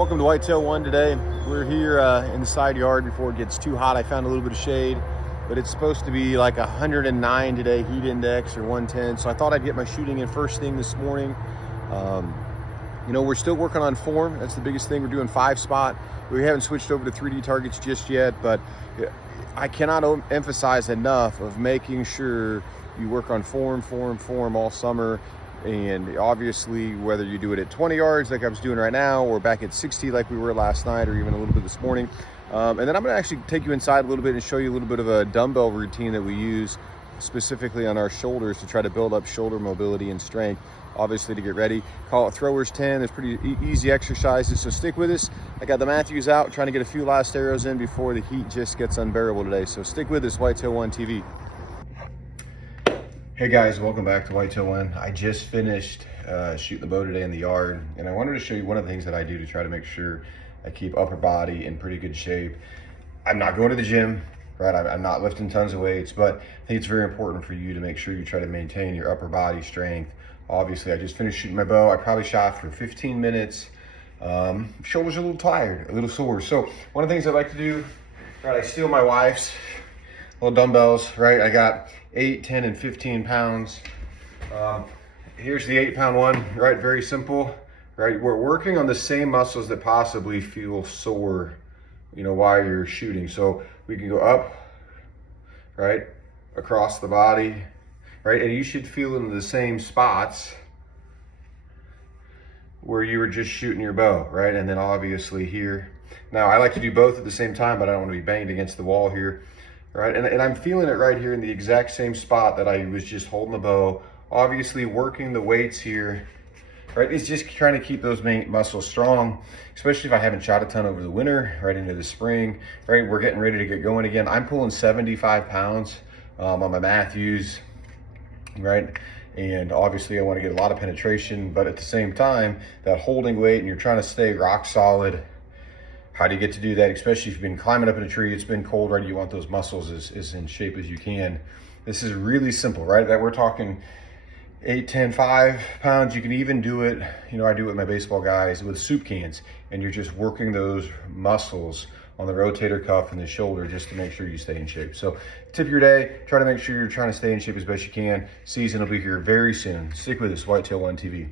Welcome to Whitetail One today. We're here in the side yard before it gets too hot. I found a little bit of shade, but it's supposed to be like 109 today, heat index, or 110. So I thought I'd get my shooting in first thing this morning. We're still working on form. That's the biggest thing. We're doing 5-spot. We haven't switched over to 3D targets just yet, but I cannot emphasize enough of making sure you work on form all summer. And obviously, whether you do it at 20 yards like I was doing right now, or back at 60 like we were last night, or even a little bit this morning. And then I'm gonna actually take you inside a little bit and show you a little bit of a dumbbell routine that we use specifically on our shoulders to try to build up shoulder mobility and strength, obviously to get ready. Call it throwers 10. There's pretty easy exercises, so stick with us. I got the Matthews out, trying to get a few last arrows in before the heat just gets unbearable today. So stick with us, Whitetail One TV. Hey guys, welcome back to Whitetail One. I just finished shooting the bow today in the yard, and I wanted to show you one of the things that I do to try to make sure I keep upper body in pretty good shape. I'm not going to the gym, right? I'm not lifting tons of weights, but I think it's very important for you to make sure you try to maintain your upper body strength. Obviously, I just finished shooting my bow. I probably shot for 15 minutes. Shoulders are a little tired, a little sore. So one of the things I like to do, right, I steal my wife's little dumbbells, right? I got 8, 10, and 15 pounds. Here's the 8-pound one, right? Very simple, right? We're working on the same muscles that possibly feel sore, while you're shooting. So we can go up, right? Across the body, right? And you should feel in the same spots where you were just shooting your bow, right? And then obviously here. Now I like to do both at the same time, but I don't want to be banged against the wall here. Right, and I'm feeling it right here in the exact same spot that I was just holding the bow. Obviously working the weights here, right? It's just trying to keep those main muscles strong, especially if I haven't shot a ton over the winter, right into the spring, right? We're getting ready to get going again. I'm pulling 75 pounds on my Matthews, right? And obviously I want to get a lot of penetration, but at the same time, that holding weight and you're trying to stay rock solid. How do you get to do that? Especially if you've been climbing up in a tree, it's been cold, right? You want those muscles as in shape as you can. This is really simple, right? That we're talking 8, 10, 5 pounds. You can even do it, I do it with my baseball guys with soup cans, and you're just working those muscles on the rotator cuff and the shoulder just to make sure you stay in shape. So tip of your day, try to make sure you're trying to stay in shape as best you can. Season will be here very soon. Stick with us, Whitetail One TV.